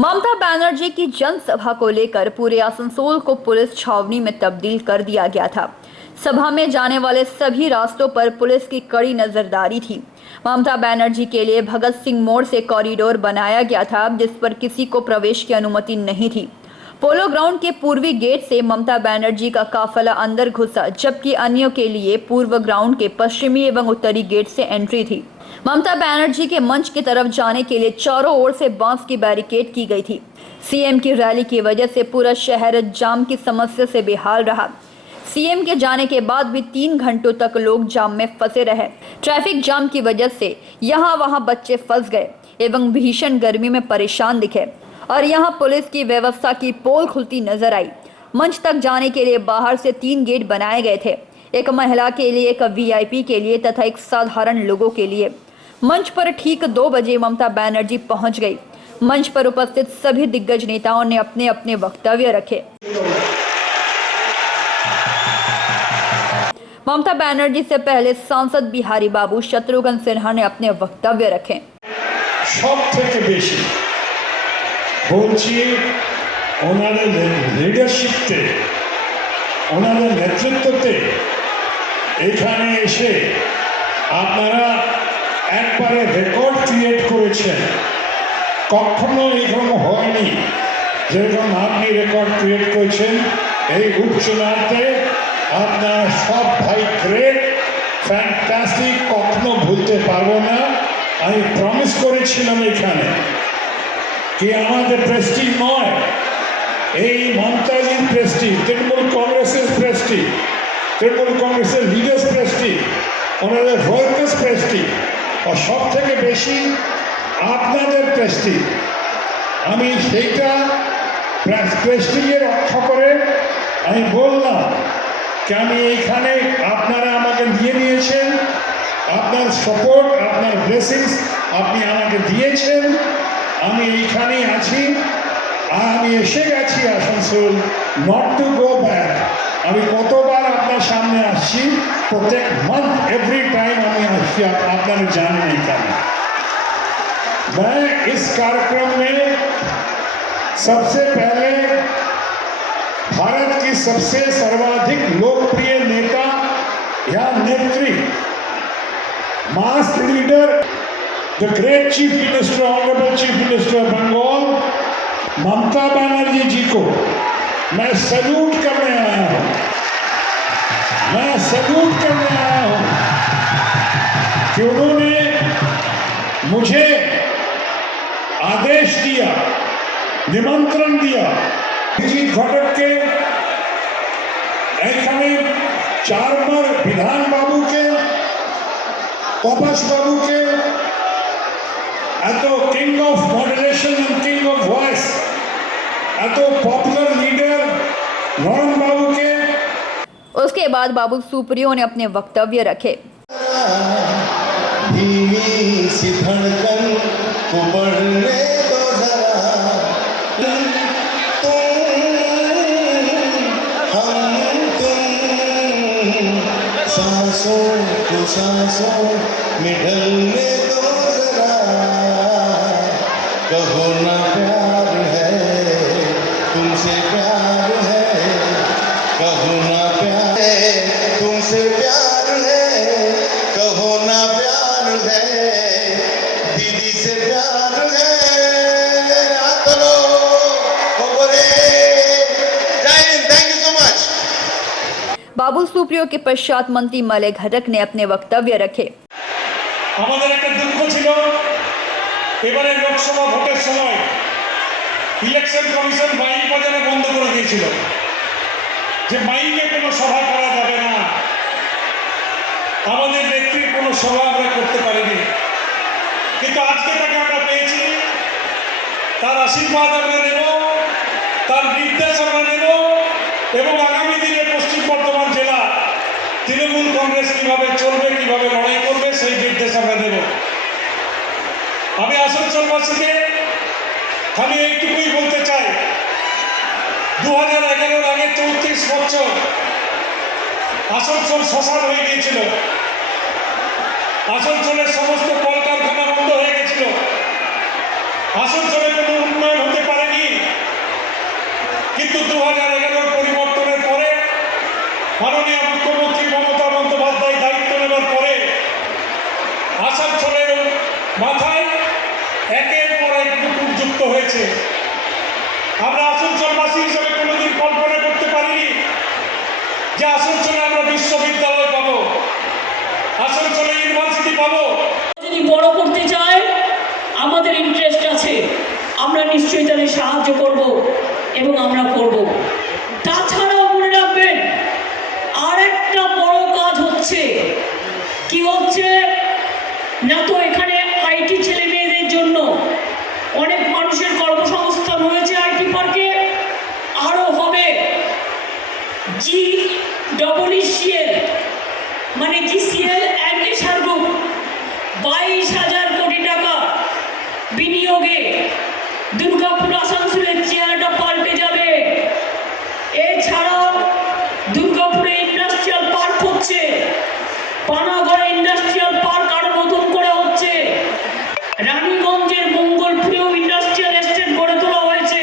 ममता बनर्जी की जनसभा को लेकर पूरे आसनसोल को पुलिस छावनी में तब्दील कर दिया गया था। सभा में जाने वाले सभी रास्तों पर पुलिस की कड़ी नजरदारी थी। ममता बनर्जी के लिए भगत सिंह मोड़ से कॉरिडोर बनाया गया था, जिस पर किसी को प्रवेश की अनुमति नहीं थी। पोलो ग्राउंड के पूर्वी गेट से ममता बनर्जी का काफिला अंदर घुसा, जबकि अन्यों के लिए पूर्व ग्राउंड के पश्चिमी एवं उत्तरी गेट से एंट्री थी। ममता बनर्जी के मंच की तरफ जाने के लिए चारों ओर से बांस की बैरिकेड की गई थी। सीएम की रैली की वजह से पूरा शहर जाम की समस्या से बेहाल रहा। सीएम के जाने के बाद भी 3 घंटों तक लोग जाम में फंसे रहे। ट्रैफिक जाम की वजह से यहाँ वहाँ बच्चे फंस गए एवं भीषण गर्मी में परेशान दिखे और यहाँ पुलिस की व्यवस्था की पोल खुलती नजर आई। मंच तक जाने के लिए बाहर से 3 गेट बनाए गए थे, एक महिला के लिए, एक वीआईपी के लिए तथा एक साधारण लोगों के लिए। मंच पर ठीक 2 बजे ममता बनर्जी पहुंच गई। मंच पर उपस्थित सभी दिग्गज नेताओं ने अपने अपने वक्तव्य रखे। ममता बनर्जी से पहले सांसद बिहारी बाबू शत्रुघ्न सिन्हा ने अपने वक्तव्य रखे। सबथेके बेशी বলছি ওনাদের লিডারশিপতে, ওনাদের নেতৃত্বতে এখানে এসে আপনারা একবারে রেকর্ড ক্রিয়েট করেছেন। কখনো এরকম হয়নি যেরকম আপনি রেকর্ড ক্রিয়েট করেছেন। এই উপচুনাতে আপনারা সব ভাই গ্রেট, ফ্যান্টাস্টিক, কখনো ভুলতে পারবো না। আমি প্রমিস করেছিলাম এখানে कि আমাদের প্রেস্টিজ নয়, এই মমতাজির প্রেস্টিজ, তৃণমূল কংগ্রেসের প্রেস্টিজ, তৃণমূল কংগ্রেসের লিডার্স প্রেস্টিজ, ওনাদের ওয়ার্কার্স প্রেস্টিজ, আর সব থেকে বেশি আপনাদের প্রেস্টিজ। আমি সেইটা প্রেস্টিজে রক্ষা করে আমি বললাম যে আমি এইখানে আপনারা আমাকে দিয়ে দিয়েছেন, আপনার সাপোর্ট, আপনার ব্লেসিংস আপনি আমাকে দিয়েছেন। আমি এইখানেই আছি আর আমি এসে গেছি Asansol, not to go back. আমি কতবার আপনার সামনে আসছি, প্রত্যেক মান্থ এভরি টাইম আমি আসছি, আপনারা জানেন এইখানে। मैं इस कार्यक्रम में सबसे पहले भारत की सबसे सर्वाधिक लोकप्रिय नेता या नेत्री, मास leader, the great chief minister, honorable chief minister of Bengal, Mamata Banerjee जी को मैं सैल्यूट करने आया हूं। मैं सैल्यूट करने आया हूं कि उन्होंने मुझे आदेश दिया, निमंत्रण दिया। जी घटक के एखाने 4 बार विधान बाबू के, तपस बाबू के, एतो king of moderation and king of voice, एतो पॉपुलर लीडर नॉन बाबू के। उसके बाद बाबू सुप्रियो ने अपने वक्तव्य रखे। धीमी सी धड़कन को बढ़ने दो जरा, तुम सांसों को सांसों में ढलने दो जरा। कहो ना प्यार है तुमसे, प्यार है, कहो ना प्यार है तुमसे, प्यार है, कहो ना प्यार है, दीदी से प्यार है। आतलो ओबरे, Jai Hind, thank you so much. Babul Supriyo के पश्चात मंत्री मलय घटक ने अपने वक्तव्य रखे। আমাদের একটা দুঃখ ছিল, এবারে লোকসভা ভোটের সময় ইলেকশন কমিশন মাইক বাজানো বন্ধ করে দিয়েছিল, যে মাইকে কোনো সভা করা যাবে না। আমাদের নেত্রীর কোনো সভা আমরা করতে পারিনি, কিন্তু আজকে তাকে আমরা পেয়েছি। তার আশীর্বাদ আমরা নেব, তার নির্দেশ আমরা নেব এবং আগামী দিনে পশ্চিম বর্ধমান জেলা তৃণমূল কংগ্রেস কিভাবে চলবে, কিভাবে লড়াই করবে, সেই নির্দেশ আমরা দেব। আমি আসানসোলবাসীকে আমি এইটুকুই বলতে চাই, 2011 আগে 34 বছর আসানসোল শ্মশান হয়ে গিয়েছিল। আসানসোলের সমস্ত কলকারখানা বন্ধ হয়ে গেছিল। আসানসোলে কোনো উন্নয়ন হতে পারে হয়েছে। আমরা আসানসোলবাসী হিসেবে কোনোদিন কল্পনা করতে পারিনি যে আসানসোলে আমরা বিশ্ববিদ্যালয় পাবো, আসানসোলে ইউনিভার্সিটি পাবো। যদি বড় করতে চায় আমাদের ইন্টারেস্ট আছে, আমরা নিশ্চয়ই তাদের সাহায্য করব এবং আমরা করব। তাছাড়াও মনে রাখবেন আরেকটা বড় কাজ হচ্ছে। কি হচ্ছে না, তো এখানে আইটি ছেলে মেয়েদের জন্য অনেক মানুষের কর্মসংস্থান হয়েছে আইটি পার্কে, আরও হবে। GEECL মানে GCL অ্যান্ড এশার গ্রুপ 22,000 কোটি টাকা বিনিয়োগে দুর্গাপুর আসানসোলের চেহারাটা পাল্টে যাবে। এছাড়াও দুর্গাপুরে ইন্ডাস্ট্রিয়াল পার্ক হচ্ছে, পানাগড়ে ইন্ডাস্ট্রিয়াল পার্ক আরো নতুন করে হচ্ছে, রানীগঞ্জের মঙ্গলপুরেও ইন্ডাস্ট্রিয়াল এস্টেট গড়ে তোলা হয়েছে।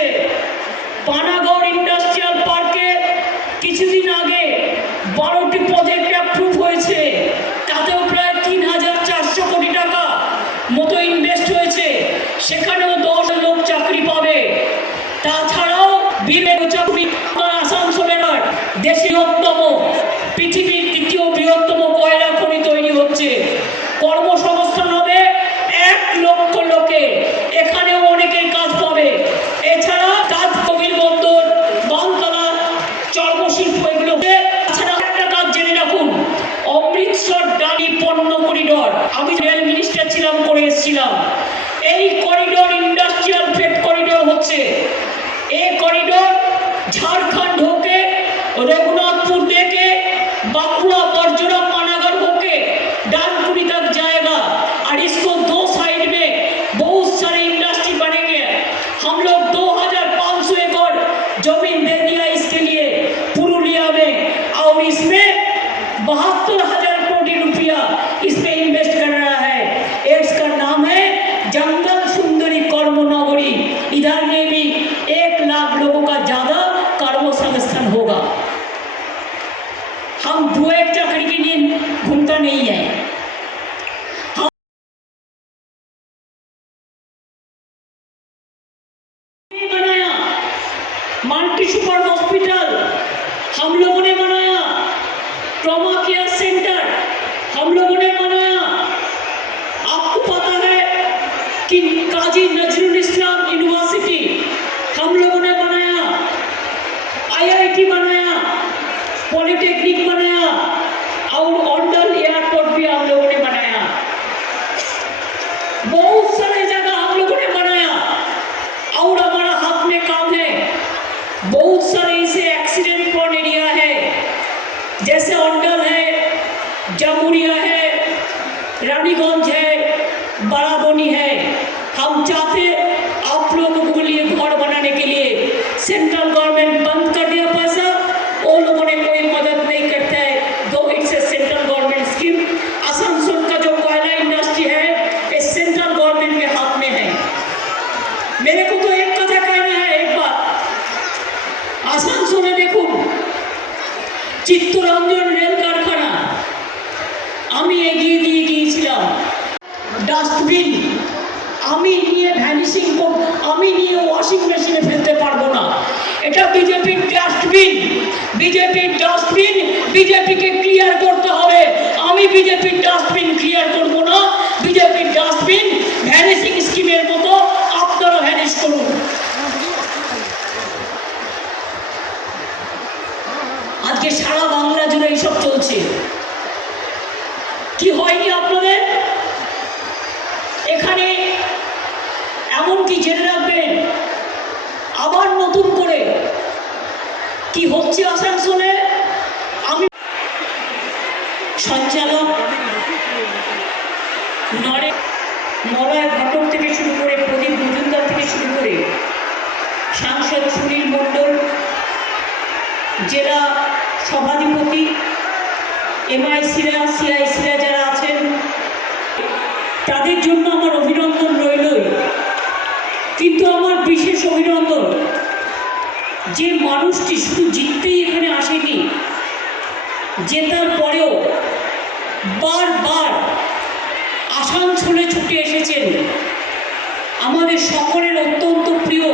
পানাগড় ইন্ডাস্ট্রিয়াল পার্কে কিছুদিন আগে 12টি প্রজেক্ট অ্যাপ্রুভ হয়েছে, তাতেও প্রায় 3,400 কোটি টাকা মতো ইনভেস্ট হয়েছে। সেখানেও 10 লোক চাকরি পাবে। তাছাড়াও চাকরি আসানসোলের দেশের বৃহত্তম, পৃথিবীর দ্বিতীয় বৃহত্তম কয়লা খনি তৈরি হচ্ছে। কর্মসংস্থান হবে 1 লক্ষ লোকে, এখানেও অনেকের কাজ পাবে। এছাড়া কাজ কবির বন্দর, বানতলা, চর্মশিল্প এগুলোকে। তাছাড়া একটা কাজ জেনে রাখুন, অমৃতসর ডালি পণ্য করিডর, আমি রেল মিনিস্টার ছিলাম, করে এসেছিলাম। এই করিডর ইন্ডাস্ট্রিয়াল ফ্রেট করিডর হচ্ছে। এই করিডর झारखंड होके रघुनाथपुर देके बांकुड़ा बरजोड़ा पानागढ़ होके डानकुनी तक जाएगा। और इसको 2 साइड में बहुत सारे इंडस्ट्री बनेंगे। हम लोग 2,500 एकड़ जमीन दे दिया इसके लिए पुरुलिया में, और इसमें 72,000 कोटी रुपया इसमें इन्वेस्ट कर रहा है। इसका नाम है जंगल सुंदरी कर्म नगरी। इधर में भी 1 लाख लोगों का ज्यादा कर्मसंस्थान होगा। हम 2-1 चाकरी के लिए घूमता नहीं है। बनाया मल्टी सुपर हॉस्पिटल हम लोगों ने बनाया, ट्रॉमा केयर सेंटर हम लोगों ने बनाया। आपको पता है कि काजी नजरुल इस्लाम यूनिवर्सिटी हम लोगों ने बनाया, IIT बनाया, पॉलिटेक्निक बनाया, और ऑन्डल एयरपोर्ट भी हम लोगों ने बनाया। बहुत सारे जगह हम लोगों ने बनाया और हमारा हाथ में काम है। बहुत सारे ऐसे एक्सीडेंट प्रोन एरिया है, जैसे ऑन्डल है, जामुरिया है, रानीगंज है, बड़ाबनी है। हम चाहते आप लोगों के लिए घर बनाने के लिए सेंट्रल गवर्नमेंट बंद कर दिया पैसा, वो लोगों ने कोई मदद नहीं करता है। दो it's a central government scheme. Asansol का जो कोयला इंडस्ट्री है ये सेंट्रल गवर्नमेंट के हाथ में है। मेरे को तो एक कथा कहना है, एक बात। आसनसोले देखो चित्तरंजन रेल कारखाना আমি এগিয়ে দিয়ে গিয়েছিলাম। ডাস্টবিন আমি নিয়ে আমি নিয়ে ওয়াশিং মেশিনে ফেলতে পারবো না। এটা বিজেপির ডাস্টবিন, বিজেপিকে ক্লিয়ার করতে হবে। আমি বিজেপির ডাস্টবিন ক্লিয়ার করব না। বিজেপির ডাস্টবিন ভ্যানিশিং স্কিমের মতো আপনারা ভ্যানিশ করুন। আজকে সারা বাংলা জুড়ে এইসব চলছে। কি হয়নি আপনাদের এখানে? এমনকি জেনে রাখবেন আবার নতুন করে কি হচ্ছে আসানসোলে। আমি সঞ্চালক মলয় ঘটক থেকে শুরু করে প্রদীপ মজুমদার থেকে শুরু করে সাংসদ সুনীল মণ্ডল, জেলা সভাধিপতি, MICরা, CICরা যারা আছেন তাদের জন্য আমার অভিনন্দন রইলই। কিন্তু আমার বিশেষ অভিনন্দন যে মানুষটি শুধু জিততেই এখানে আসেনি, জেতার পরেও বারবার আসানসোলে ছুটে এসেছেন। আমাদের সকলের অত্যন্ত প্রিয়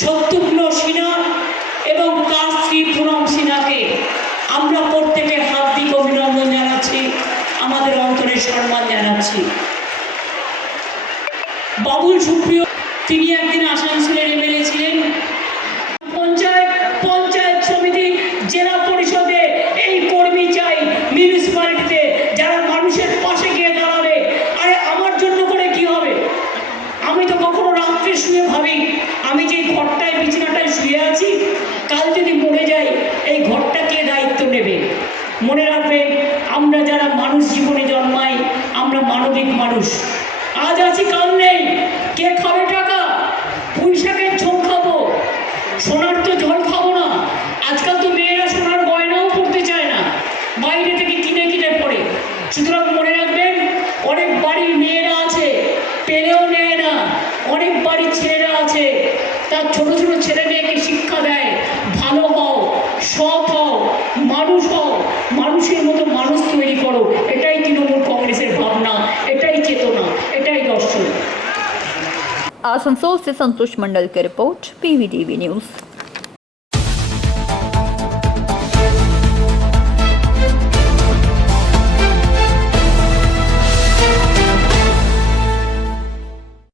শত্রুঘ্ন সিনহা এবং তার স্ত্রী পুনম সিনহাকে আমরা প্রত্যেকে হার্দিক অভিনন্দন জানাচ্ছি, আমাদের অন্তরের সম্মান জানাচ্ছি। বাবুল সুপ্রিয় তিনি একদিন আসানসোলের এমএলএ ছিলেন, পঞ্চায়েত সমিতি, জেলা পরিষদে এই কর্মী চাই মিউনিসিপ্যালিটিতে, যারা মানুষের পাশে গিয়ে দাঁড়াবে। আরে আমার জন্য করে কি হবে? আমি তো কখনো রাত্রে শুয়ে ভাবি আমি যে ঘরটায় বিছানাটায় শুয়ে আছি, কাল যদি মরে যাই এই ঘরটা কে দায়িত্ব নেবে? মনে রাখবেন, আমরা যারা মানুষ জীবনে জন্মাই আমরা মানবিক মানুষ। আজ আছি কাল নেই, কে খাবে টাকা? পুঁইশাকের ঝোল খাবো, সোনার তো জল খাবো না। আজকাল তো মেয়েরা সোনার গয়নাও পড়তে চায় না, বাইরে থেকে কিনে কিনে পড়ে। সুতরাং মনে রাখবেন, অনেক বাড়ির মেয়েরা আছে পেলেও নেয় না, অনেক বাড়ির ছেলেরা আছে তার ছোট ছোট ছেলে মেয়েকে শিক্ষা দেয়, ভালো হও, সৎ হও, মানুষ হও, মানুষের মতো মানুষ তৈরি করো। এটাই তৃণমূল কংগ্রেসের ভাবনা, এটাই চেতনা, এটাই দর্শন। आसनसोल से संतोष मंडल की रिपोर्ट, PVTV न्यूज़।